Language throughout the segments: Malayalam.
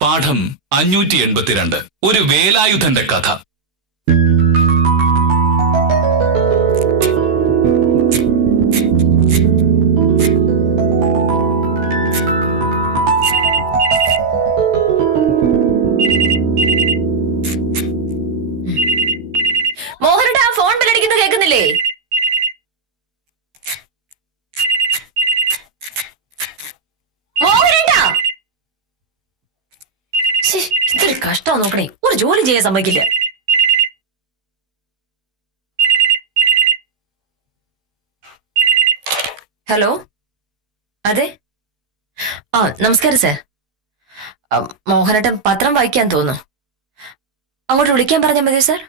പാഠം 582. ഒരു വേലായുധന്റെ കഥ. മോഹനേട്ടാ, ഫോൺ ബെല്ലടിക്കുന്നത് കേൾക്കുന്നില്ലേ? മോഹനേട്ടാ, ഇതൊരു കഷ്ടം. നോക്കണേ, ഒരു ജോലി ചെയ്യാൻ സമ്മതിക്കില്ല. ഹലോ, അതെ. നമസ്കാരം സാർ. മോഹനേട്ടൻ പത്രം വായിക്കാൻ തോന്നുന്നു. അങ്ങോട്ട് വിളിക്കാൻ പറഞ്ഞാൽ മതി സാർ.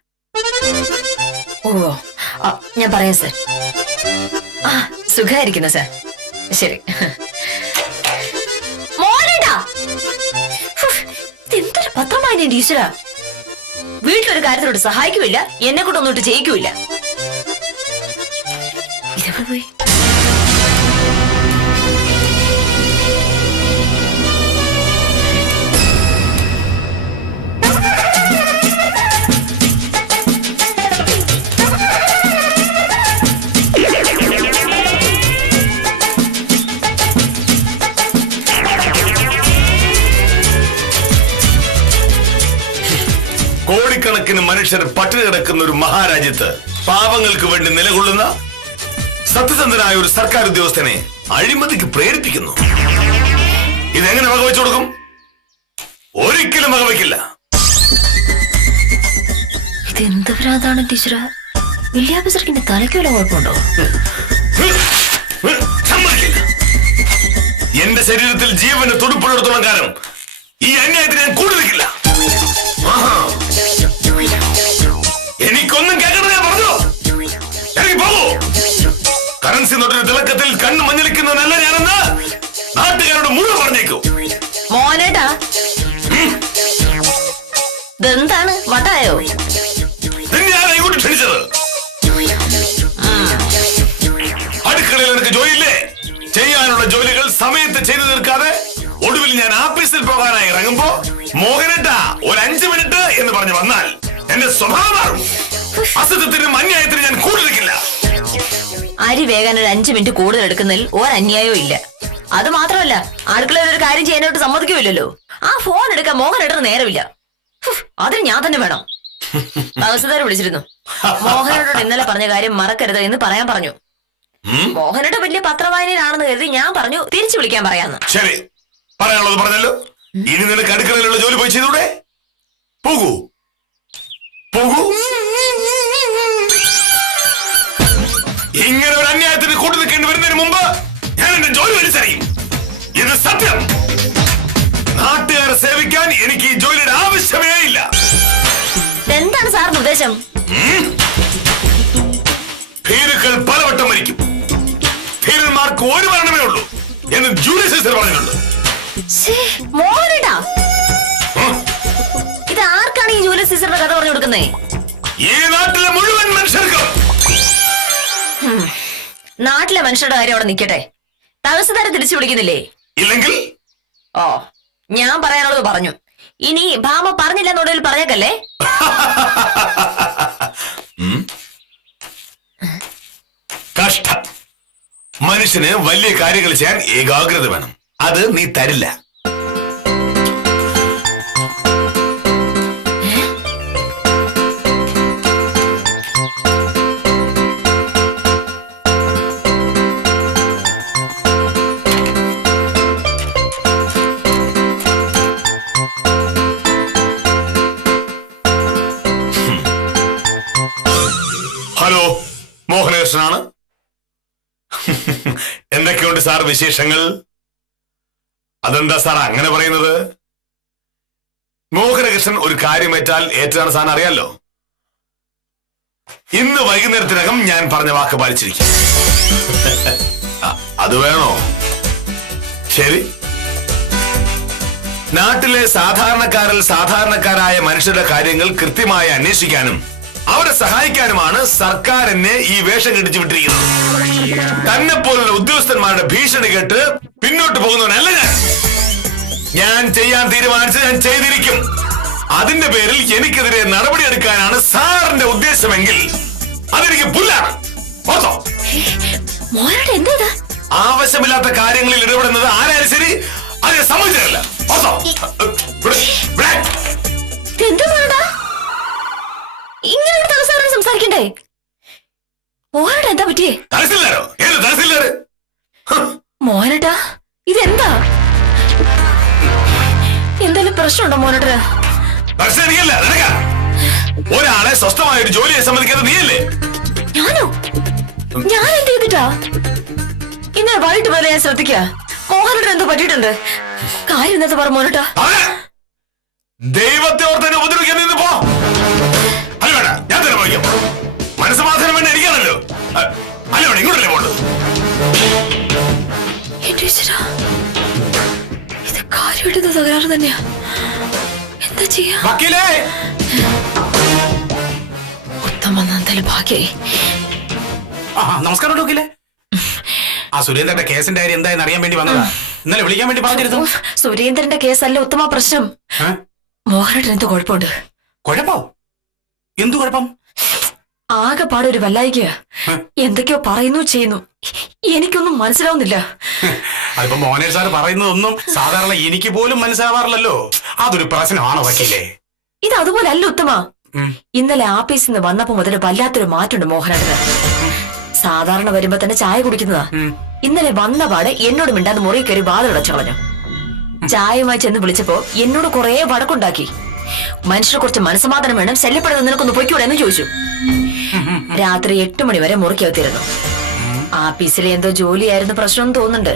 ഓ, ഞാൻ പറയാം സാർ. സുഖായിരിക്കുന്നു സാർ. ശരി. എന്തൊരു പത്രം വായന ഈശ്വര. വീട്ടിലൊരു കാര്യത്തിനോട് സഹായിക്കുമില്ല, എന്നെ കൊണ്ട് ഒന്നോട്ട് ചെയ്യിക്കൂല. ഇതെവിടെ പോയി? കോടിക്കണക്കിന് മനുഷ്യർ പട്ടിണി കിടക്കുന്ന ഒരു മഹാരാജ്യത്ത് പാവങ്ങൾക്ക് വേണ്ടി നിലകൊള്ളുന്ന സത്യസന്ധനായ ഒരു സർക്കാർ ഉദ്യോഗസ്ഥനെ അഴിമതിക്ക് പ്രേരിപ്പിക്കുന്നു. ഇതെങ്ങനെ വകവെച്ചു കൊടുക്കും? ഒരിക്കലും വകവയ്ക്കില്ല. ഇതെന്ത് ഭ്രാന്താണ് ടീച്ചറ? വില്യാഭസർക്കിന്റെ തലയ്ക്ക് വല്ല കുഴപ്പമുണ്ടോ? സമ്മതിക്കില്ല. എന്റെ ശരീരത്തിൽ ജീവന് തുടുപ്പുള്ളിടത്തോളം കാലം ഈ അന്യായത്തിന് ഞാൻ കൂടുതലില്ല. എനിക്കൊന്നും കേൾക്കണത് ഞാൻ പറഞ്ഞു. എനിക്ക് പോകൂ. കറൻസി നോട്ടിന്റെ തിളക്കത്തിൽ കണ്ണ് മഞ്ഞളിക്കുന്നവനല്ല ഞാനെന്ന് നാട്ടുകാരോട് മുഴുവൻ പറഞ്ഞേക്കൂ. മോനേട്ടാ, ഇതെന്താണ്? വട്ടായോ? തന്നെയാണ് ഇങ്ങോട്ട് ക്ഷണിച്ചത്. അടുക്കളയിൽ എനിക്ക് ജോലിയില്ലേ? ചെയ്യാനുള്ള ജോലികൾ സമയത്ത് ചെയ്തു തീർക്കാതെ ഒടുവിൽ ഞാൻ ആഫീസിൽ പോകാനായി ഇറങ്ങുമ്പോ മോഹനേട്ടാ ഒരു 5 മിനിറ്റ് എന്ന് പറഞ്ഞു വന്നാൽ എന്റെ സ്വഭാവം മാറും. അസത്യത്തിനും അന്യായത്തിനും ഞാൻ കൂടുതലില്ല. അരി വേഗം ഒരു 5 മിനിറ്റ് കൂടുതൽ എടുക്കുന്നതിൽ ഒരന്യായവും ഇല്ല. അത് മാത്രമല്ല, അടുക്കളയിൽ ഒരു കാര്യം ചെയ്യാനായിട്ട് സമ്മതിക്കുമില്ലല്ലോ. ആ ഫോൺ എടുക്കാൻ മോഹനേട്ടന് നേരമില്ല. അതിന് ഞാൻ തന്നെ വേണം. തഹസിൽദാർ വിളിച്ചിരുന്നു. മോഹനേട്ടോട് ഇന്നലെ പറഞ്ഞ കാര്യം മറക്കരുത് എന്ന് പറയാൻ പറഞ്ഞു. മോഹനേട്ട വലിയ പത്രവായനയിലാണെന്ന് കരുതി ഞാൻ പറഞ്ഞു തിരിച്ചു വിളിക്കാൻ പറയാന്ന്. ശരി, പറയാനുള്ളത് പറഞ്ഞല്ലോ. ഇനി നിനക്ക് അടുക്കളയിലുള്ള ജോലി പോയി ചെയ്തൂടെ? പോകൂ പോകൂ. ഇങ്ങനെ ഒരു അന്യായത്തിന് കൂട്ടു നിൽക്കേണ്ടി വരുന്നതിന് മുമ്പ് ഞാൻ എന്റെ ജോലി വലിച്ചറിയും. ഇത് സത്യം. നാട്ടുകാരെ സേവിക്കാൻ എനിക്ക് ഈ ജോലിയുടെ ആവശ്യമേ ഇല്ല. എന്താണ് സാറിന്റെ ഉദ്ദേശം? ഭീരുക്കൾ പലവട്ടം മരിക്കും, ഭീരന്മാർക്ക് ഒരു മരണമേ ഉള്ളൂ എന്ന് ജൂലിയസ് സീസർ പറഞ്ഞിട്ടുണ്ട്. മോഹനേട്ടാ, ഇത് ആർക്കാണ് ഈ ജൂലിയസ് സീസറിന്റെ കഥ പറഞ്ഞു കൊടുക്കുന്നേ? ഈ നാട്ടിലെ മുഴുവൻ മനുഷ്യർക്കും. നാട്ടിലെ മനുഷ്യരുടെ കാര്യം അവിടെ നിൽക്കട്ടെ. തഹസിൽദാരെ തിരിച്ചു വിളിക്കുന്നില്ലേ? ഇല്ലെങ്കിൽ ഓ, ഞാൻ പറയാനുള്ളത് പറഞ്ഞു. ഇനി ഭാമ പറഞ്ഞില്ല എന്നോട് പറഞ്ഞേക്കല്ലേ. കഷ്ടം. മനുഷ്യന് വലിയ കാര്യങ്ങൾ ചെയ്യാൻ ഏകാഗ്രത വേണം. അത് നീ തരില്ല. ഹലോ, മോഹനകൃഷ്ണനാണ്. എന്തൊക്കെയുണ്ട് സാർ വിശേഷങ്ങൾ? അതെന്താ സാർ അങ്ങനെ പറയുന്നത്? മോഹനകൃഷ്ണൻ ഒരു കാര്യമേറ്റാൽ ഏറ്റതാണ് സാറിന് അറിയാലോ. ഇന്ന് വൈകുന്നേരത്തിനകം ഞാൻ പറഞ്ഞ വാക്ക് പാലിച്ചിരിക്കും. അത് വേണോ? ശരി. നാട്ടിലെ സാധാരണക്കാരിൽ സാധാരണക്കാരായ മനുഷ്യരുടെ കാര്യങ്ങൾ കൃത്യമായി അന്വേഷിക്കാനും അവരെ സഹായിക്കാനുമാണ് സർക്കാർ എന്നെ ഈ വേഷം കെട്ടിച്ചു വിട്ടിരിക്കുന്നത്. തന്നെ പോലുള്ള ഉദ്യോഗസ്ഥന്മാരുടെ ഭീഷണി കേട്ട് പിന്നോട്ട് പോകുന്നവനല്ല ഞാൻ ചെയ്യാൻ തീരുമാനിച്ചത് ഞാൻ ചെയ്തിരിക്കും. അതിന്റെ പേരിൽ എനിക്കെതിരെ നടപടിയെടുക്കാനാണ് സാറിന്റെ ഉദ്ദേശമെങ്കിൽ അതെനിക്ക് പുല്ലാണ്. ആവശ്യമില്ലാത്ത കാര്യങ്ങളിൽ ഇടപെടുന്നത് ആരായാലും ശരി അതിനെ സമ്മതിച്ചില്ല. സംസാരിക്കണ്ടേ? എന്താ പറ്റിയേ? തഹസിൽദാരോ? ഏത് തഹസിൽദാര്? മോഹനേട്ടാ ഇതെന്താ? എന്തെങ്കിലും പ്രശ്നമുണ്ടോ മോഹനേട്ടന്? പ്രശ്നം എനിക്കല്ല, നിനക്കാ. ഒരാളെ സ്വസ്ഥമായ ഒരു ജോലിയെ സമ്മതിക്കാതെ നീയല്ലേ? ഞാനോ? ഞാൻ എന്ത് ചെയ്തിട്ടാ? ഇന്നലെ വൈകിട്ട് പോലെ ഞാൻ ശ്രദ്ധിക്കാ. മോഹനേട്ടൻ എന്തോ പറ്റിയിട്ടുണ്ട്. കാര്യം എന്താ പറ മോഹനേട്ടാ. ദൈവത്തെ ഓർത്തന്നെ ഉപദ്രവിക്കാൻ നിന്ന് പോ. അല്ല വേണ്ട, ഞാൻ തന്നെ പോയിക്കാം. മനസ്സമാധാനം വേണ്ട എനിക്കാണല്ലോ. അല്ല വേണ്ട, ഇങ്ങോട്ടല്ലേ പോണ്ട്. ഇത് കാര്യമായിട്ട് തകരാറ് തന്നെയാ. എന്താ ചെയ്യാ? ഉത്തമ എന്തായാലും ഭാഗ്യായി. നമസ്കാരം വക്കീലേ. ആ സുരേന്ദ്രന്റെ കേസിന്റെ കാര്യം എന്തായെന്ന് അറിയാൻ വേണ്ടി വന്നതാ. ഇന്നലെ വിളിക്കാൻ വേണ്ടി പറഞ്ഞിരുന്നു. സുരേന്ദ്രന്റെ കേസല്ല ഉത്തമ പ്രശ്നം. മോഹനേട്ടൻ എന്തോ കുഴപ്പമുണ്ട്. കുഴപ്പോ? എന്തു കുഴപ്പം? ആകെപ്പാടെ ഒരു വല്ലായിക. എന്തൊക്കെയോ പറയുന്നു ചെയ്യുന്നു. എനിക്കൊന്നും മനസ്സിലാവുന്നില്ല. അതിപ്പോ മോഹനേഷ് സാർ പറയുന്നതൊന്നും സാധാരണ എനിക്ക് പോലും മനസ്സിലാവാറില്ലല്ലോ. അതൊരു പ്രശ്നമാണോ വക്കീലേ? ഇത് അതുപോലെ അല്ല ഉത്തമ. ഇന്നലെ ആഫീസിൽ നിന്ന് വന്നപ്പോ മുതൽ വല്ലാത്തൊരു മാറ്റമുണ്ട് മോഹനേട്ടന്. സാധാരണ വരുമ്പോ തന്നെ ചായ കുടിക്കുന്നതാ. ഇന്നലെ വന്ന പാടെ എന്നോട് മിണ്ടാന്ന് മുറി കയറി വാതിൽ അടച്ചു കളഞ്ഞു. ചായയുമായി ചെന്ന് വിളിച്ചപ്പോ എന്നോട് കുറെ വടക്കുണ്ടാക്കി. മനുഷ്യരെ കുറച്ച് മനസ്സമാധാനം വേണം, ശല്യപ്പെടുന്നത് നിനക്കൊന്ന് പൊയ്ക്കൂടെ എന്ന് ചോദിച്ചു. രാത്രി 8 മണി വരെ മുറിക്കകത്തിരുന്നു. ആഫീസിലെ എന്തോ ജോലിയായിരുന്നു പ്രശ്നം തോന്നുന്നുണ്ട്.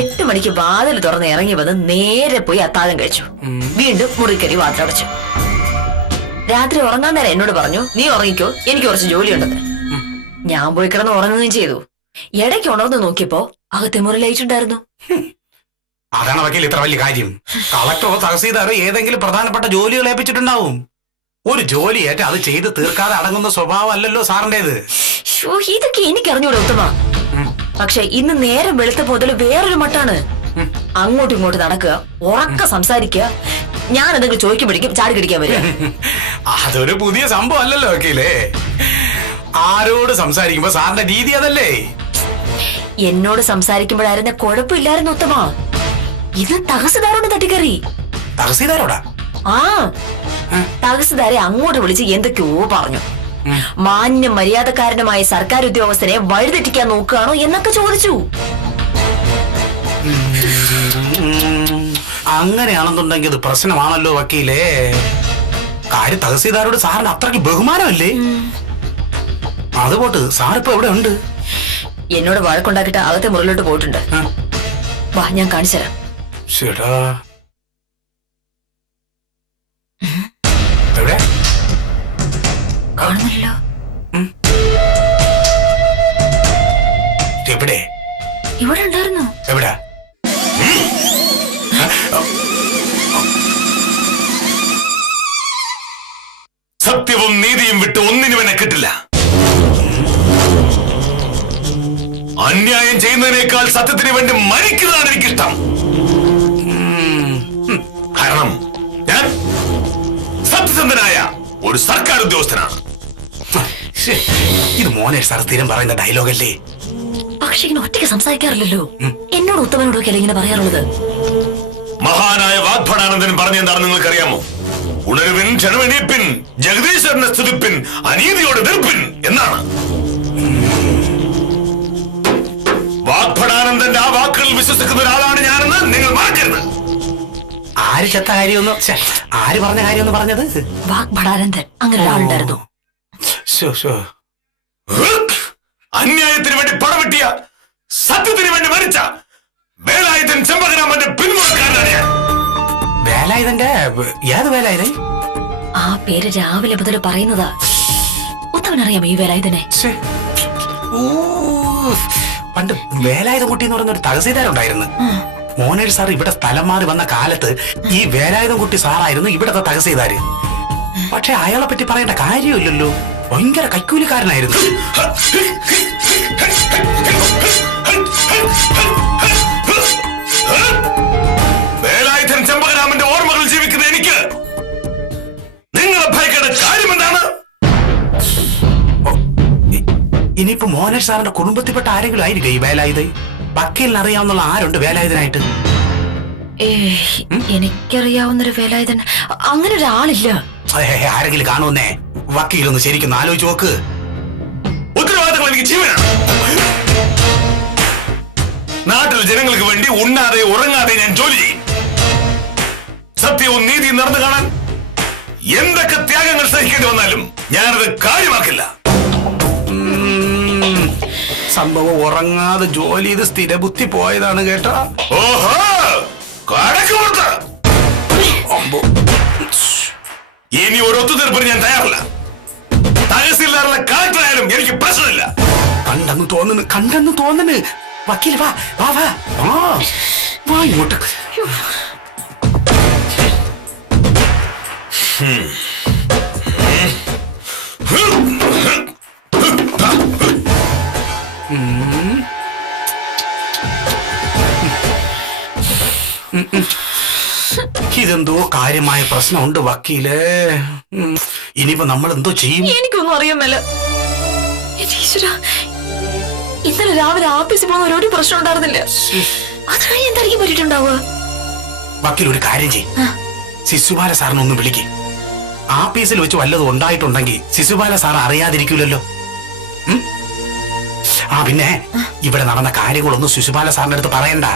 8 മണിക്ക് വാതിൽ തുറന്ന് ഇറങ്ങി വന്ന് നേരെ പോയി അത്താഴം കഴിച്ചു. വീണ്ടും മുറിക്കരി വാതിലടച്ചു. രാത്രി ഉറങ്ങാൻ നേരം എന്നോട് പറഞ്ഞു, നീ ഉറങ്ങിക്കോ, എനിക്ക് കുറച്ച് ജോലിയുണ്ടെന്ന്. ഞാൻ പോയി കിടന്ന് ഉറങ്ങുകയും ചെയ്തു. ഇടയ്ക്ക് ഉണർന്നു നോക്കിയപ്പോ അകത്തെ മുറി ലയിച്ചുണ്ടായിരുന്നു. അതാണ് വക്കീൽ ഇത്ര വലിയ കാര്യം. കളക്ടറോ തഹസീൽദാരോ ഏതെങ്കിലും പ്രധാനപ്പെട്ട ജോലികൾ ഏൽപ്പിച്ചിട്ടുണ്ടാവും. ഒരു ജോലിയേറ്റ് അത് ചെയ്ത് തീർക്കാതെ അടങ്ങുന്ന സ്വഭാവം അല്ലല്ലോ സാറിന്റേത്. ഇതൊക്കെ എനിക്കറിഞ്ഞൂടെ ഉത്തമ. പക്ഷെ ഇന്ന് നേരം വെളുത്ത മുതൽ വേറൊരു മട്ടാണ്. അങ്ങോട്ടും ഇങ്ങോട്ടും നടക്കുക, ഉറക്ക സംസാരിക്കുക, ഞാൻ എന്തെങ്കിലും ചോദിക്കുമ്പോഴേക്കും ചാടി കടിക്കാൻ വരിക. അതൊരു പുതിയ സംഭവം അല്ലല്ലോ വക്കീലേ. ആരോട് സംസാരിക്കുമ്പോ സാറിന്റെ രീതി അതല്ലേ. എന്നോട് സംസാരിക്കുമ്പോഴായിരുന്ന കുഴപ്പമില്ലായിരുന്നു ഉത്തമ. ഇത് തഹസിൽദാരോട് തട്ടിക്കറി. തഹസീൽദാരോടാ? ആ, തഹസിൽദാരെ അങ്ങോട്ട് വിളിച്ച് എന്തൊക്കെയോ പറഞ്ഞു. മാന്യ മര്യാദക്കാരനുമായ സർക്കാർ ഉദ്യോഗസ്ഥനെ വഴിതെറ്റിക്കാൻ നോക്കുകയാണോ എന്നൊക്കെ ചോദിച്ചു. അങ്ങനെയാണെന്നുണ്ടെങ്കിൽ അത് പ്രശ്നമാണല്ലോ വക്കീലേ. കാര്യം തഹസീൽദാരോട് സാറിന് അത്രയ്ക്ക് ബഹുമാനമല്ലേ? അതുപോട്ട് സാറിപ്പോ എവിടെ ഉണ്ട്? എന്നോട് വഴക്കുണ്ടാക്കിട്ട് അകത്തെ മുറിലോട്ട് പോയിട്ടുണ്ട്. വാ, ഞാൻ കാണിച്ചു തരാം. ശരിടാ. എവിടെ? കാണുന്നില്ലല്ലോ. എവിടെ? ഇവിടെ ഉണ്ടായിരുന്നു. എവിടെ? സത്യവും നീതിയും വിട്ട് ഒന്നിനും എന്നെ കിട്ടില്ല. അന്യായം ചെയ്യുന്നതിനേക്കാൾ സത്യത്തിന് വേണ്ടി മരിക്കുന്നതാണ് എനിക്കിഷ്ടം. കാരണം ഞാൻ സത്യസന്ധനായ ഒരു സർക്കാർ ഉദ്യോഗസ്ഥനാണ്. ഇത് മോഹനേഷ് സാർ സ്ഥിരം പറയുന്ന ഡയലോഗല്ലേ? പക്ഷെ ഇങ്ങനെ ഒറ്റയ്ക്ക് സംസാരിക്കാറില്ലല്ലോ. എന്നോട് ഉത്തമനോടൊക്കെ അല്ല ഇങ്ങനെ പറയാറുള്ളത്. മഹാനായ വാഗ്ഭടാനന്ദൻ പറഞ്ഞെന്താണെന്ന് നിങ്ങൾക്കറിയാമോ? ഉണരുവിൻ, ക്ഷണമെണീപ്പിൻ, ജഗദീശ്വരനെ സ്തുതിപ്പിൻ, അനീതിയോട് എതിർപ്പിൻ എന്നാണ്. വാഗ്ഭടാനന്ദന്റെ ആ വാക്കുകൾ വിശ്വസിക്കുന്ന ഒരാളാണ് ഞാനെന്ന് നിങ്ങൾ മറക്കരുത്. ആര് ചത്ത കാര്യമൊന്നും, ആര് പറഞ്ഞ കാര്യമൊന്നും പറഞ്ഞത്? വാഗ്ഭടാനന്ദൻ അങ്ങനെ ഒരാളുണ്ടായിരുന്നു. അന്യായത്തിന് വേണ്ടി പടവെട്ടിയ, സത്യത്തിന് വേണ്ടി മരിച്ച വേലായുധൻ ചെമ്പകരാമന്റെ പിന്മുറക്കാരനാണ് ഞാൻ. വേലായുധന്റെ? ഏത് വേലായുധൻ? ആ പേര് രാവിലെ മുതൽ പറയുന്നതാ. ഉത്തമനറിയാമോ ഈ വേലായുധനെ? പണ്ട് വേലായുധ കുട്ടി എന്ന് പറഞ്ഞൊരു തഹസീൽദാരുണ്ടായിരുന്നു. മോഹനേഷ് സാർ ഇവിടെ സ്ഥലം മാറി വന്ന കാലത്ത് ഈ വേലായുധം കുട്ടി സാറായിരുന്നു ഇവിടത്തെ തഹസീൽദാര്. പക്ഷെ അയാളെ പറ്റി പറയേണ്ട കാര്യമില്ലല്ലോ. ഭയങ്കര കൈക്കൂലിക്കാരനായിരുന്നു. വേലായുധൻ ചെമ്പകരാമന്റെ ഓർമ്മകൾ ജീവിക്കുന്ന എനിക്ക് നിങ്ങളെ ഭയക്കേണ്ട കാര്യം എന്താണ്? ഇനിയിപ്പോ മോഹൻ സാറിന്റെ കുടുംബത്തിൽപ്പെട്ട ആരെങ്കിലും ആയിരിക്കും ഈ വേലായുധൻ? വക്കീലിന് അറിയാവുന്ന ആരുണ്ട് വേലായുധനായിട്ട്? എനിക്കറിയാവുന്നൊരു വേലായുധൻ അങ്ങനെ ഒരാളില്ല. ആരെങ്കിലും കാണുന്നേ? വക്കീലൊന്ന് ശരിക്കും ആലോചിച്ച് നോക്ക്. ഉത്തരവാദിത്തങ്ങൾ എനിക്ക് ജീവനാണ്. നാട്ടിലെ ജനങ്ങൾക്ക് വേണ്ടി ഉണ്ണാതെ ഉറങ്ങാതെ ഞാൻ ജോലി ചെയ്യും. സത്യവും നീതിയും നടന്നു കാണാൻ എന്തൊക്കെ ത്യാഗങ്ങൾ സഹിക്കേണ്ടി വന്നാലും ഞാനത് കാര്യമാക്കില്ല. സംഭവം ഉറങ്ങാതെ ജോലി ചെയ്ത് സ്ഥിരബുദ്ധി പോയതാണ് കേട്ടാ. ഓഹോ, കടക്ക് പുറത്ത്. ഇനി ഒരു ഒത്തുതീർപ്പിന് ഞാൻ തയ്യാറല്ല. തഹസീൽദാറിലെ കളക്ടറായാലും എനിക്ക് പ്രശ്നമില്ല. കണ്ടെന്ന് തോന്നുന്നു. വക്കീൽ വാ വാ വാ വാ ഇങ്ങോട്ട്. ഇതെന്തോ കാര്യമായ പ്രശ്നമുണ്ട് വക്കീലേ. ഇനിയിപ്പോ നമ്മൾ എന്തോ ചെയ്യും? എനിക്കൊന്നും അറിയാൻ മേല. ഇന്നലെ രാവിലെ ആഫീസിൽ പോകുന്ന ഒരു പ്രശ്നം ഉണ്ടായിരുന്നില്ല. അതിനായി എന്തായിരിക്കും പറ്റിട്ടുണ്ടാവുക? വക്കീൽ ഒരു കാര്യം ചെയ്യും, ശിശുപാല സാറിനെ ഒന്ന് വിളിക്ക്. ആഫീസിൽ വെച്ച് വല്ലതും ഉണ്ടായിട്ടുണ്ടെങ്കിൽ ശിശുപാല സാർ അറിയാതിരിക്കൂലല്ലോ. പിന്നെ ഇവിടെ നടന്ന കാര്യങ്ങളൊന്നും ശിശുപാല സാറിന്റെ അടുത്ത് പറയണ്ട.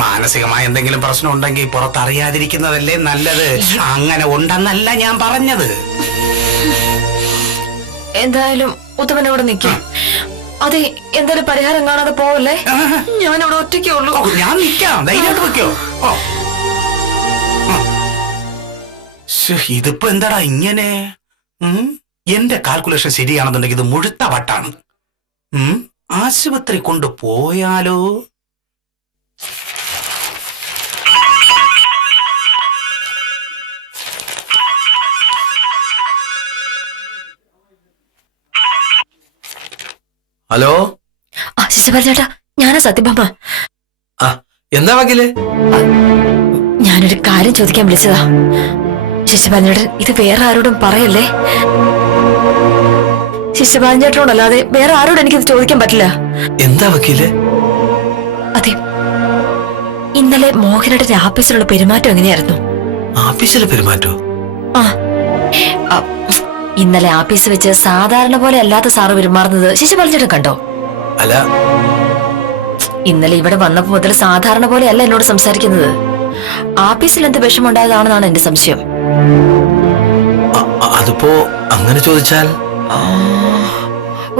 മാനസികമായ എന്തെങ്കിലും പ്രശ്നം ഉണ്ടെങ്കിൽ പുറത്തറിയാതിരിക്കുന്നതല്ലേ നല്ലത്. അങ്ങനെ ഉണ്ടെന്നല്ല ഞാൻ പറഞ്ഞത്. എന്തായാലും ഉത്തമൻ അവിടെ നിൽക്കും. അതെ, എന്തായാലും പരിഹാരം കാണാതെ പോവല്ലേ. ഞാൻ അവിടെ ഒറ്റയ്ക്കേ ഉള്ളൂ. ഞാൻ നിൽക്കാം, ധൈര്യമായിട്ട് വെക്കോ. ഇതിപ്പോ എന്താടാ ഇങ്ങനെ? എന്റെ കാൽക്കുലേഷൻ ശരിയാണെന്നുണ്ടെങ്കിൽ ഇത് മുഴുത്ത വട്ടാണ്. ആശുപത്രി കൊണ്ടുപോയാലോ? ഹലോ, ശിശുപാൽ ചേട്ടാ, ഞാനാ സത്യഭാമ. എന്താ വക്കീല്? ഞാനൊരു കാര്യം ചോദിക്കാൻ വിളിച്ചതാ. ശിശുപാൽ ചേട്ടൻ ഇത് വേറെ ആരോടും പറയല്ലേ. ശിശുപാൽ ചേട്ടനോടല്ലാതെ വേറെ ആരോടും എനിക്കിത് ചോദിക്കാൻ പറ്റില്ല. എന്താ വക്കീല്? അതെ, ഇന്നലെ മോഹനയുടെ ആഫീസിലുള്ള പെരുമാറ്റം എങ്ങനെയായിരുന്നു? ആഫീസിലെ പെരുമാറ്റോ? ഇന്നലെ ആഫീസ് വെച്ച് സാധാരണ പോലെ അല്ലാത്ത സാറ് പെരുമാറുന്നത് ശിശുപാൽ ചേട്ടൻ കണ്ടോ? അല്ല, ഇന്നലെ ഇവിടെ വന്നപ്പോ മുതൽ സാധാരണ പോലെ അല്ല എന്നോട് സംസാരിക്കുന്നത്. ആഫീസിൽ എന്ത് വിഷമുണ്ടായതാണെന്നാണ് എന്റെ സംശയം. അതിപ്പോ അങ്ങനെ ചോദിച്ചാൽ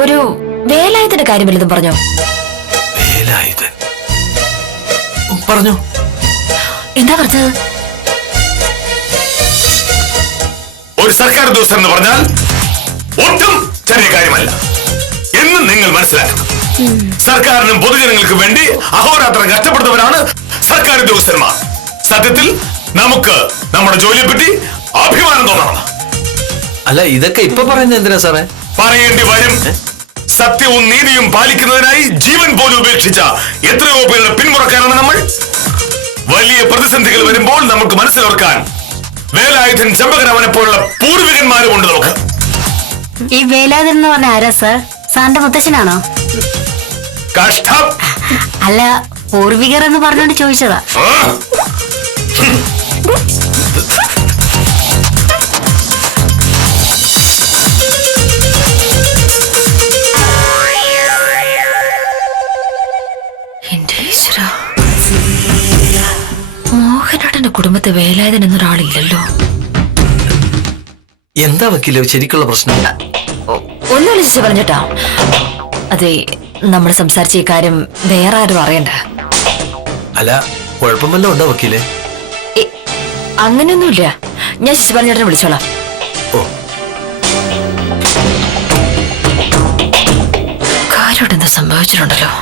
ഒരു വേലായുധന്റെ കാര്യം വല്ലതും പറഞ്ഞോ? വേലായുധൻ പറഞ്ഞു. എന്താ പറഞ്ഞത്? ഒരു സർക്കാർ ഉദ്യോഗസ്ഥൻ എന്ന് പറഞ്ഞാൽ ഒട്ടും ചെറിയ കാര്യമല്ല എന്ന് നിങ്ങൾ മനസ്സിലാക്കണം. സർക്കാരിനും പൊതുജനങ്ങൾക്കും വേണ്ടി അഹോരാത്രം കഷ്ടപ്പെടുന്നവരാണ് സർക്കാർ ഉദ്യോഗസ്ഥന്മാർ. സത്യത്തിൽ നമുക്ക് നമ്മുടെ ജോലിയെ പറ്റി അഭിമാനം തോന്നണം. അല്ല, ഇതൊക്കെ ഇപ്പൊ പറയുന്നത് എന്തിനാ സാറേ? പറയേണ്ടി വരും. സത്യവും നീതിയും പാലിക്കുന്നതിനായി ജീവൻ പോലും ഉപേക്ഷിച്ച എത്രയോ പേരുടെ പിന്മുറക്കാരാണ് നമ്മൾ. വലിയ പ്രതിസന്ധികൾ വരുമ്പോൾ നമുക്ക് മനസ്സിലോർക്കാൻ വേലായുധൻ ചെമ്പകരാമനെ പോലുള്ള പൂർവികന്മാരും ഉണ്ട്. നമുക്ക് ഈ വേലായുധൻ എന്ന് പറഞ്ഞ ആരാ സാർ? സാറിന്റെ മുത്തച്ഛനാണോ? കഷ്ടം. അല്ല, പൂർവികർ എന്ന് പറഞ്ഞോണ്ട് ചോദിച്ചതാ. മോഹനേട്ടന്റെ കുടുംബത്തെ വേലായുധൻ എന്നൊരാളില്ലല്ലോ. എന്താ വക്കീല് ശരിക്കുള്ള പ്രശ്നം? ഒന്നുമില്ല ചേച്ചി പറഞ്ഞിട്ടാ. അതെ, നമ്മൾ സംസാരിച്ച ഈ കാര്യം വേറെ ആരും അറിയണ്ട. അല്ല, കുഴപ്പമല്ലോ ഉണ്ടോ വക്കീല്? അങ്ങനെയൊന്നുമില്ല. ഞാൻ ശിശുപാൽ ചേട്ടനെ വിളിച്ചോളാം. ഓ, കാര്യമായിട്ട് എന്താ സംഭവിച്ചിട്ടുണ്ടല്ലോ.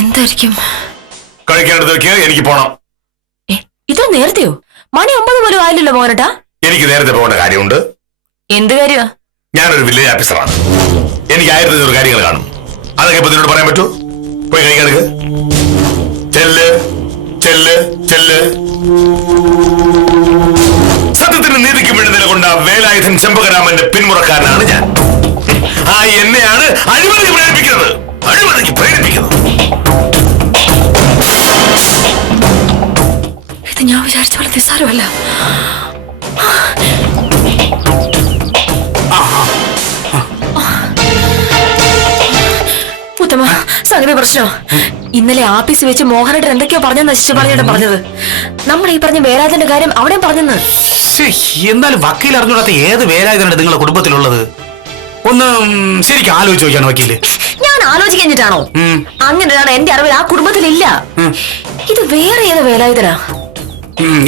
എന്തായിരിക്കും? കഴിക്കേണ്ടതൊക്കെ എനിക്ക് പോണം. ഇത്ര നേരത്തെയോ? മണി 9 പോലും ആയില്ലല്ലോ മോനട്ടാ. എനിക്ക് നേരത്തെ പോകേണ്ട കാര്യമുണ്ട്. എന്ത് കാര്യമാ? ഞാനൊരു വില്ലേജ് ഓഫീസറാണ്. എനിക്ക് 1001 കാര്യങ്ങൾ കാണും. അതൊക്കെ ഇപ്പൊ നിന്നോട് പറയാൻ പറ്റൂ? പോയി കഴിക്കാനൊക്കെ ചെല്ല് ചെല്ല് ചെല്ല്. സത്യത്തിന് നീതിക്കും വേണ്ടി നിലകൊണ്ട വേലായുധൻ ചെമ്പകരാമന്റെ പിന്മുറക്കാരനാണ് ഞാൻ. ആ എന്നെയാണ് അഴിമതിക്ക് പ്രേരിപ്പിക്കുന്നത്. അഴിമതിക്ക് പ്രേരിപ്പിക്കുന്നത്. ഇത് ഞാൻ വിചാരിച്ച പോലെ നിസ്സാരമല്ല. ഉത്തമ, സംഗതി പ്രശ്നം. ഇന്നലെ ആഫീസിൽ വെച്ച് മോഹനേട്ടൻ എന്തൊക്കെയോ പറഞ്ഞെന്ന് ശിശുപാളിയേട്ടൻ പറഞ്ഞത്. നമ്മൾ ഈ പറഞ്ഞ വേലായുധന്റെ കാര്യം അവിടെയും പറഞ്ഞെന്ന്. എന്നാലും വക്കീൽ അറിഞ്ഞൂടാത്ത ഏത് വേലായുധനാണ് നിങ്ങളുടെ കുടുംബത്തിലുള്ളത്? ഒന്ന് ശരിക്കും ആലോചിച്ച് നോക്കിയാണ് വക്കീല്. ഞാൻ ആലോചിക്കഞ്ഞിട്ടാണോ? അങ്ങനെ ഒരാൾ എന്റെ അറിവിൽ ആ കുടുംബത്തിലില്ല. ഇത് വേറെ ഏത് വേലായുധനാ?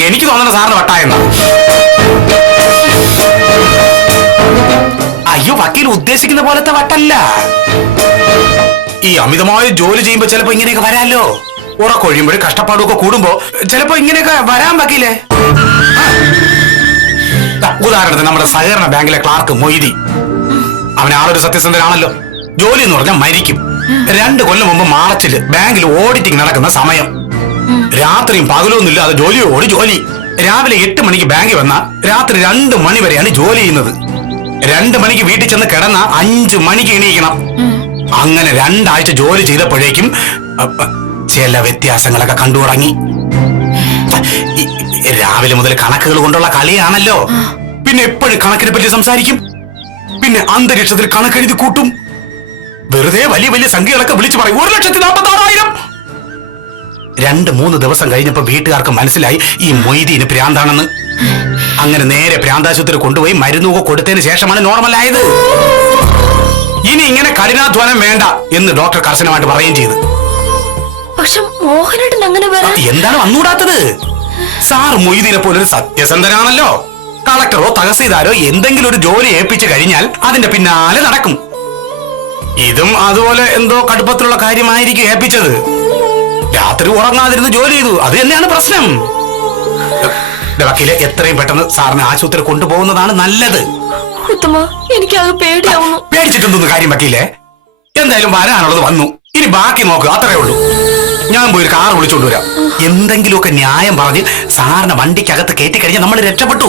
എനിക്ക് തോന്നുന്ന സാറിന് വട്ടായെന്നാ. അയ്യോ, വക്കീൽ ഉദ്ദേശിക്കുന്ന പോലത്തെ വട്ടല്ല. ഈ അമിതമായ ജോലി ചെയ്യുമ്പോ ചിലപ്പോ ഇങ്ങനെയൊക്കെ വരാല്ലോ. ഉറക്കൊഴിയുമ്പോഴും കഷ്ടപ്പാടുമൊക്കെ കൂടുമ്പോ ചിലപ്പോ ഇങ്ങനെയൊക്കെ വരാൻ വക്കീലേ. ഉദാഹരണത്തിന് നമ്മുടെ സഹകരണ ബാങ്കിലെ ക്ലാർക്ക് മൊയ്തി, അവനാളൊരു സത്യസന്ധനാണല്ലോ. ജോലി എന്ന് പറഞ്ഞാൽ മരിക്കും. 2 കൊല്ലം മുമ്പ് മാർച്ചില് ബാങ്കിൽ ഓഡിറ്റിംഗ് നടക്കുന്ന സമയം. രാത്രിയും പകലൊന്നുമില്ല, അത് ജോലിയോട് ജോലി. രാവിലെ 8 മണിക്ക് ബാങ്കിൽ വന്ന രാത്രി 2 മണി വരെയാണ് ജോലി ചെയ്യുന്നത്. 2 മണിക്ക് വീട്ടിൽ ചെന്ന് കിടന്ന 5 മണിക്ക് എണീക്കണം. അങ്ങനെ 2 ആഴ്ച ജോലി ചെയ്തപ്പോഴേക്കും ചില വ്യത്യാസങ്ങളൊക്കെ കണ്ടു തുടങ്ങി. രാവിലെ മുതൽ കണക്കുകൾ കൊണ്ടുള്ള കളിയാണല്ലോ. പിന്നെ എപ്പോഴും കണക്കിനെ പറ്റി സംസാരിക്കും. പിന്നെ അന്തരീക്ഷത്തിൽ കണക്കെഴുതി കൂട്ടും. വെറുതെ വലിയ വലിയ സംഖ്യകളൊക്കെ വിളിച്ചു പറയും. 1,46,000. 2-3 ദിവസം കഴിഞ്ഞപ്പോ വീട്ടുകാർക്ക് മനസ്സിലായി ഈ മൊയ്തീന് ഭ്രാന്താണെന്ന്. അങ്ങനെ നേരെ ഭ്രാന്താശുപത്രി കൊണ്ടുപോയി മരുന്നൊക്കെ കൊടുത്തതിന് ശേഷമാണ് നോർമൽ ആയത്. ഇനി ഇങ്ങനെ കഠിനാധ്വാനം വേണ്ട എന്ന് ഡോക്ടർ കർശനമായിട്ട് പറയുകയും ചെയ്തു. പക്ഷെ മോഹനേട്ടൻ അങ്ങനെ എന്താണ് വന്നൂടാത്തത്? സാർ മൊയ്തീനെ പോലൊരു സത്യസന്ധനാണല്ലോ. കളക്ടറോ തഹസീൽദാരോ എന്തെങ്കിലും ഒരു ജോലി ഏൽപ്പിച്ചു കഴിഞ്ഞാൽ അതിന്റെ പിന്നാലെ നടക്കും. ഇതും അതുപോലെ എന്തോ കടുപ്പത്തിലുള്ള കാര്യമായിരിക്കും ഏൽപ്പിച്ചത്. രാത്രി ഉറങ്ങാതിരുന്ന് ജോലി ചെയ്തു. അത് തന്നെയാണ് പ്രശ്നം. വക്കീലെ, എത്രയും പെട്ടെന്ന് സാറിനെ ആശുപത്രി കൊണ്ടുപോകുന്നതാണ് നല്ലത്. എനിക്കത് പേടിയാവുന്നു. പേടിച്ചിട്ടൊന്നും കാര്യം വക്കീലെ. എന്തായാലും വരാനുള്ളത് വന്നു. ഇനി ബാക്കി നോക്കുക, അത്രേ ഉള്ളൂ. ഞാൻ പോയി ഒരു കാർ വിളിച്ചോണ്ട് വരാം. എന്തെങ്കിലുമൊക്കെ ന്യായം പറഞ്ഞ് സാറിനെ വണ്ടിക്കകത്ത് കയറ്റിക്കഴിഞ്ഞാൽ നമ്മൾ രക്ഷപ്പെട്ടു.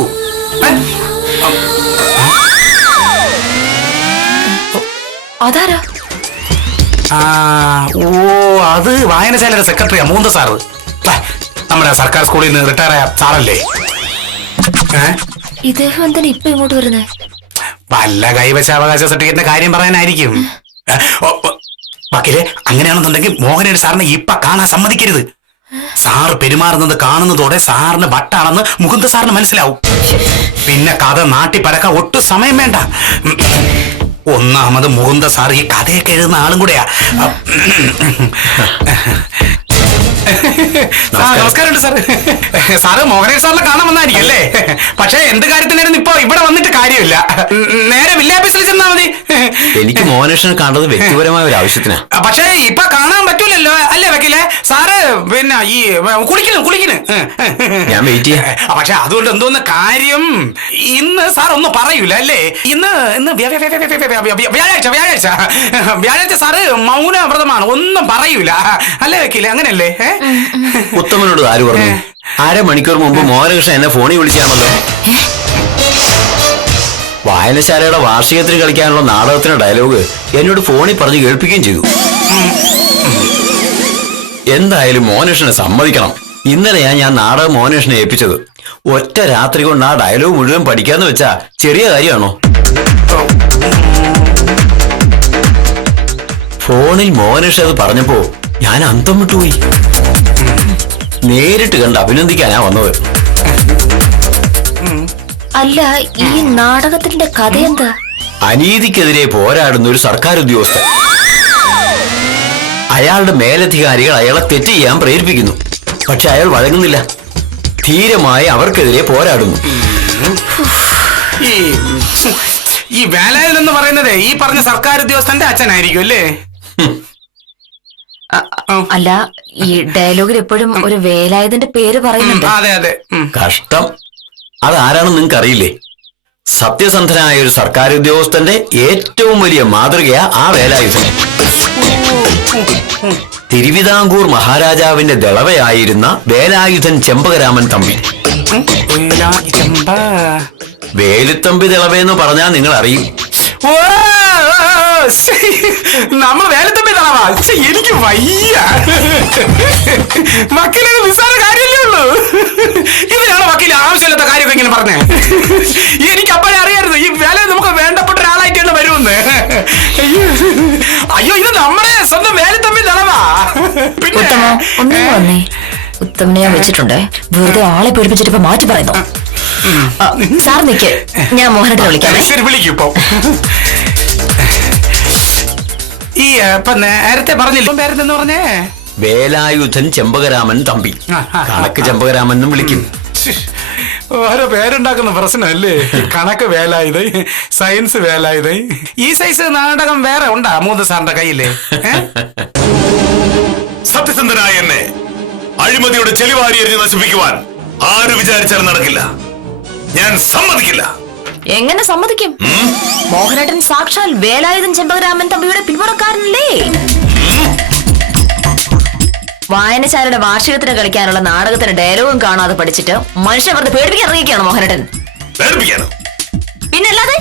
അതാരാ? അത് വായനശാലയുടെ സെക്രട്ടറിയാ, മൂന്ന് സാറ്. നമ്മുടെ സർക്കാർ സ്കൂളിൽ നിന്ന് റിട്ടയർ ആയ സാറല്ലേ? ഇദ്ദേഹം എന്തിനാ ഇപ്പൊ ഇങ്ങോട്ട് വരുന്നേ? വല്ല കൈവശാവകാശ സർട്ടിഫിക്കറ്റിന്റെ കാര്യം പറയാനായിരിക്കും. വക്കീലെ, അങ്ങനെയാണെന്നുണ്ടെങ്കിൽ മോഹനേട് സാറിനെ ഇപ്പൊ കാണാൻ സമ്മതിക്കരുത്. സാറ് പെരുമാറുന്നത് കാണുന്നതോടെ സാറിന് വട്ടാണെന്ന് മുകുന്ദ സാറിന് മനസ്സിലാവും. പിന്നെ കഥ നാട്ടി പരക്കാൻ ഒട്ടും സമയം വേണ്ട. ഒന്നാമത് മുകുന്ദ സാർ ഈ കഥയൊക്കെ എഴുതുന്ന ആളും കൂടെയാ. നമസ്കാരമുണ്ട് സാർ. സാറ് മോഹനേട് സാറിനെ കാണാൻ വന്നായിരിക്കും അല്ലേ? പക്ഷെ എന്ത് കാര്യത്തിനായിരുന്നു ഇപ്പൊ ഇവിടെ വന്നിട്ട് കാര്യമില്ല. നേരെ വില്ലേജ് ചെന്നാ മതി. എനിക്ക് മോഹനേഷനെ കാണുന്നത് വ്യക്തിപരമായ ഒരു ആവശ്യത്തിനാ. പക്ഷെ ഇപ്പൊ കാണാൻ പറ്റൂലല്ലോ അല്ലേ വക്കീലെ? സാറ് പിന്നെ ഈ കുളിക്കുന്നു. ഞാൻ വെയിറ്റ് ചെയ്യാം. പക്ഷെ അതുകൊണ്ട് എന്തോന്ന് കാര്യം, ഇന്ന് സാർ ഒന്നും പറയൂല അല്ലേ? ഇന്ന് വ്യാഴാഴ്ച സാറ് മൗനവ്രതമാണ്, ഒന്നും പറയൂല അല്ലേ വക്കീലെ? അങ്ങനെയല്ലേ? ഉത്തമനോട് ആര് പറഞ്ഞു? 1/2 മണിക്കൂർ മുമ്പ് മോഹനകൃഷ്ണൻ എന്നെ ഫോണിൽ വിളിച്ചാണല്ലോ. വായനശാലയുടെ വാർഷികത്തിന് കളിക്കാനുള്ള നാടകത്തിന്റെ ഡയലോഗ് എന്നോട് ഫോണിൽ പറഞ്ഞ് കേൾപ്പിക്കുകയും ചെയ്തു. എന്തായാലും മോഹനകൃഷ്ണനെ സമ്മതിക്കണം. ഇന്നലെയാ ഞാൻ നാടകം മോഹനകൃഷ്ണനെ ഏൽപ്പിച്ചത്. ഒറ്റ രാത്രി കൊണ്ട് ആ ഡയലോഗ് മുഴുവൻ പഠിക്കാന്ന് വെച്ചാ ചെറിയ കാര്യമാണോ? ഫോണിൽ മോഹനകൃഷ്ണൻ അത് പറഞ്ഞപ്പോ ഞാൻ അന്തം വിട്ടുപോയി. നേരിട്ട് കണ്ട് അഭിനന്ദിക്കാനാ വന്നത്. അല്ല, ഈ നാടകത്തിന്റെ കഥ എന്താ? അനീതിക്കെതിരെ പോരാടുന്ന ഒരു സർക്കാർ ഉദ്യോഗസ്ഥൻ. അയാളുടെ മേലധികാരികൾ അയാളെ തെറ്റ് ചെയ്യാൻ പ്രേരിപ്പിക്കുന്നു. പക്ഷെ അയാൾ വഴങ്ങുന്നില്ല. ധീരമായി അവർക്കെതിരെ പോരാടുന്നു. ഈ വേലായുധൻ എന്ന് പറയുന്നത് ഈ പറഞ്ഞ സർക്കാർ ഉദ്യോഗസ്ഥന്റെ അച്ഛനായിരിക്കും അല്ലേ? അല്ല, ഈ ഡയലോഗിൽ എപ്പോഴും ഒരു വേലായുധന്റെ പേര് പറയുന്നുണ്ട്. അതെ. കഷ്ടം. അതാരാണെന്ന് നിങ്ങൾക്ക് അറിയില്ലേ? സത്യസന്ധനായ ഒരു സർക്കാർ ഉദ്യോഗസ്ഥന്റെ ഏറ്റവും വലിയ മാതൃകയാ ആ വേലായുധൻ. തിരുവിതാംകൂർ മഹാരാജാവിന്റെ ദളവയായിരുന്ന വേലായുധൻ ചെമ്പകരാമൻ തമ്പി. വേലുത്തമ്പി ദളവയെന്ന് പറഞ്ഞാൽ നിങ്ങൾ അറിയും. ഓ, നമ്മൾ വേലത്തമ്പി തളവാ. എനിക്ക് വയ്യ. വക്കീലെ നിസ്സാര കാര്യമല്ലേ ഉള്ളൂ. ഇതിനാണ് വക്കീൽ ആവശ്യമില്ലാത്ത കാര്യമൊക്കെ ഇങ്ങനെ പറഞ്ഞേ. എനിക്ക് അപ്പോഴേ അറിയായിരുന്നു ഈ വേല നമുക്ക് വേണ്ടപ്പെട്ട ഒരാളായിട്ടാണ് വരുമെന്ന്. അയ്യോ, ഇത് നമ്മുടെ സ്വന്തം വേലത്തമ്പി തളവാ. പിന്നെ ഒന്നും വന്നേ. ഉത്തമനെ ഞാൻ വെച്ചിട്ടുണ്ട്. വെറുതെ ആളെ പേടിപ്പിച്ചിട്ട് ഇപ്പൊ മാറ്റി പറയുന്നു. സാർ നിക്ക്, ഞാൻ മോഹനേട്ടനെ വിളിക്കാം. ശരി, വിളിക്കൂ ഇപ്പൊ. ഈ ഇപ്പൊ നേരത്തെ പറഞ്ഞില്ല പേരെന്ന് പറഞ്ഞേ? വേലായുധൻ ചെമ്പകരാമൻ തമ്പി. കണക്ക് ചെമ്പകരാമൻ എന്നും വിളിക്കും. ഓരോ പേരുണ്ടാക്കുന്ന പ്രശ്നമല്ലേ. കണക്ക് വേലായുധ, സയൻസ് വേലായുധ. ഈ സൈസ് നാടകം വേറെ ഉണ്ടാ മൂന്ന് സാറിന്റെ കയ്യില്? സത്യസന്ധനായ എന്നെ അഴിമതിയുടെ ചെളിവാരി എറിഞ്ഞ് നശിപ്പിക്കുവാൻ ആര് വിചാരിച്ചാലും നടക്കില്ല. ഞാൻ സമ്മതിക്കില്ല. എങ്ങനെ സമ്മതിക്കും? മോഹനേട്ടൻ സാക്ഷാൽ വേലായുധൻ ചെമ്പകരാമൻ തമ്പിയുടെ പിന്മുറക്കാരനല്ലേ? വായനശാലയുടെ വാർഷികത്തിന് കളിക്കാനുള്ള നാടകത്തിന് ഡയലോഗും കാണാതെ പഠിച്ചിട്ട് മനുഷ്യൻ വെറുതെ പേടിപ്പിക്കാൻ ഇറങ്ങിയൊക്കെയാണ് മോഹനേട്ടൻ. പിന്നല്ലാതെ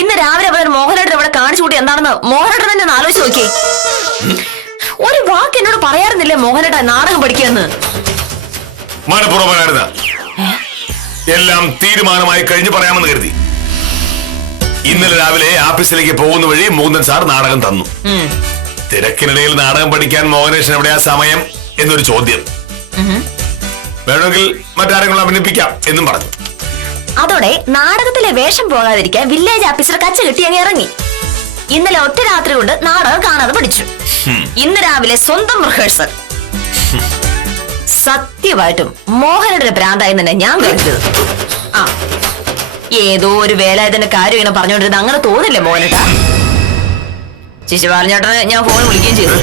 ഇന്ന് രാവിലെ മുതൽ മോഹനേട്ടൻ ഇവിടെ കാണിച്ചു കൂട്ടി എന്താണെന്ന് മോഹനേട്ടൻ തന്നെ ആലോചിച്ച് നോക്കിയേ. ഒരു വാക്ക് എന്നോട് പറയാറുന്നില്ലേ മോഹനേട്ടൻ നാടകം പഠിക്കാന്ന്? മനഃപൂർവ്വമായിരുന്ന എല്ലാം തീരുമാനമായി കഴിഞ്ഞ് പറയാമെന്ന് കരുതി. ഇന്നലെ രാവിലെ ആഫീസിലേക്ക് പോകുന്ന വഴി മുകുന്ദൻ സാർ നാടകം തന്നു. തിരക്കിനിടയിൽ നാടകം പഠിക്കാൻ മോഹനേഷൻ എവിടെയാ സമയം എന്നൊരു ചോദ്യം. വേണമെങ്കിൽ മറ്റാരെങ്കിലും അഭിനയിപ്പിക്കാം എന്നും പറഞ്ഞു. അതോടെ നാടകത്തിലെ വേഷം പോകാതിരിക്കാൻ വില്ലേജ് ഓഫീസർ കച്ച കിട്ടി അങ്ങ് ഇറങ്ങി. ഇന്നലെ ഒറ്റ രാത്രി കൊണ്ട് നാടകം കാണാതെ പഠിച്ചു. ഇന്ന് രാവിലെ സ്വന്തം റിഹേഴ്സൽ. സത്യമായിട്ടും മോഹനയുടെ ഭ്രാന്തായി തന്നെ ഞാൻ കരുതത്. ആ, ഏതോ ഒരു വേലായുധന്റെ കാര്യം ഇങ്ങനെ പറഞ്ഞുകൊണ്ടിരുന്നത് അങ്ങനെ തോന്നില്ലേ മോഹനേട്ടാ? ശിശുപാലഞ്ഞേട്ടനെ ഞാൻ ഫോൺ വിളിക്കുകയും ചെയ്തു.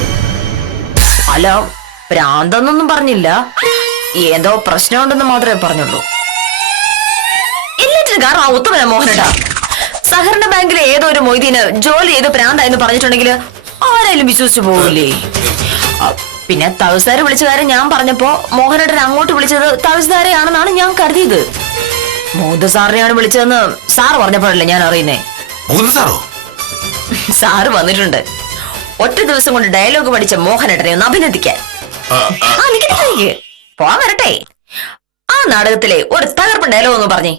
അല്ല, ഭ്രാന്തെന്നൊന്നും പറഞ്ഞില്ല, ഏതോ പ്രശ്നമുണ്ടെന്ന് മാത്രമേ പറഞ്ഞുള്ളൂ. എല്ലാറ്റിനും കാരണം ആ ഉത്തമന മോഹനേട്ടാ. സഹകരണ ബാങ്കിലെ ഏതോ ഒരു മൊയ്തീന് ജോലി ചെയ്ത് ഭ്രാന്തായെന്ന് പറഞ്ഞിട്ടുണ്ടെങ്കിൽ ആരായാലും വിശ്വസിച്ചു പോകില്ലേ? പിന്നെ തഹസിൽദാരെ വിളിച്ച കാര്യം ഞാൻ പറഞ്ഞപ്പോ മോഹനേട്ടൻ അങ്ങോട്ട് വിളിച്ചത് തഹസിൽദാരെയാണെന്നാണ് ഞാൻ കരുതിയത്. മൂന്ന് സാറിനെയാണ് വിളിച്ചതെന്ന് സാറ് പറഞ്ഞപ്പോഴല്ലേ ഞാൻ അറിയുന്നേ. സാറ് വന്നിട്ടുണ്ട്. ഒറ്റ ദിവസം കൊണ്ട് ഡയലോഗ് പഠിച്ച മോഹനേട്ടനെ ഒന്ന് അഭിനന്ദിക്കാൻ. പോവാൻ വരട്ടെ. ആ നാടകത്തിലെ ഒരു തകർപ്പൻ ഡയലോഗ് ഒന്ന് പറഞ്ഞേ.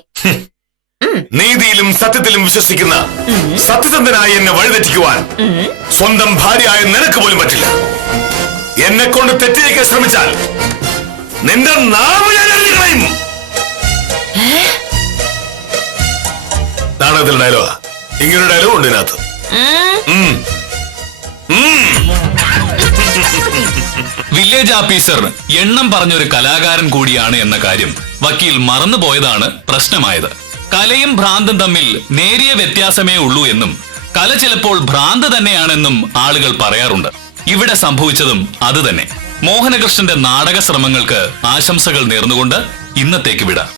നീതിയിലും സത്യത്തിലും വിശ്വസിക്കുന്ന സത്യസന്ധനായി എന്നെ വഴിതെറ്റിക്കുവാൻ സ്വന്തം ഭാര്യയായ നിനക്ക് പോലും പറ്റില്ല. എന്നെ കൊണ്ട് തെറ്റിയേക്കാൻ ശ്രമിച്ചാൽ നിന്റെ നാവ് ഞാൻ എറിഞ്ഞുകളയും. നാടകത്തിൽ ഡയലോഗാ. ഇങ്ങനൊരു ഡയലോഗ് ഉണ്ട് ഇതിനകത്ത്. വില്ലേജ് ഓഫീസർ എണ്ണം പറഞ്ഞൊരു കലാകാരൻ കൂടിയാണ് എന്ന കാര്യം വക്കീൽ മറന്നുപോയതാണ് പ്രശ്നമായത്. കലയും ഭ്രാന്തും തമ്മിൽ നേരിയ വ്യത്യാസമേ ഉള്ളൂ എന്നും കല ചിലപ്പോൾ ഭ്രാന്ത് തന്നെയാണെന്നും ആളുകൾ പറയാറുണ്ട്. ഇവിടെ സംഭവിച്ചതും അത് തന്നെ. മോഹനകൃഷ്ണന്റെ നാടക ശ്രമങ്ങൾക്ക് ആശംസകൾ നേർന്നുകൊണ്ട് ഇന്നത്തേക്ക് വിടാം.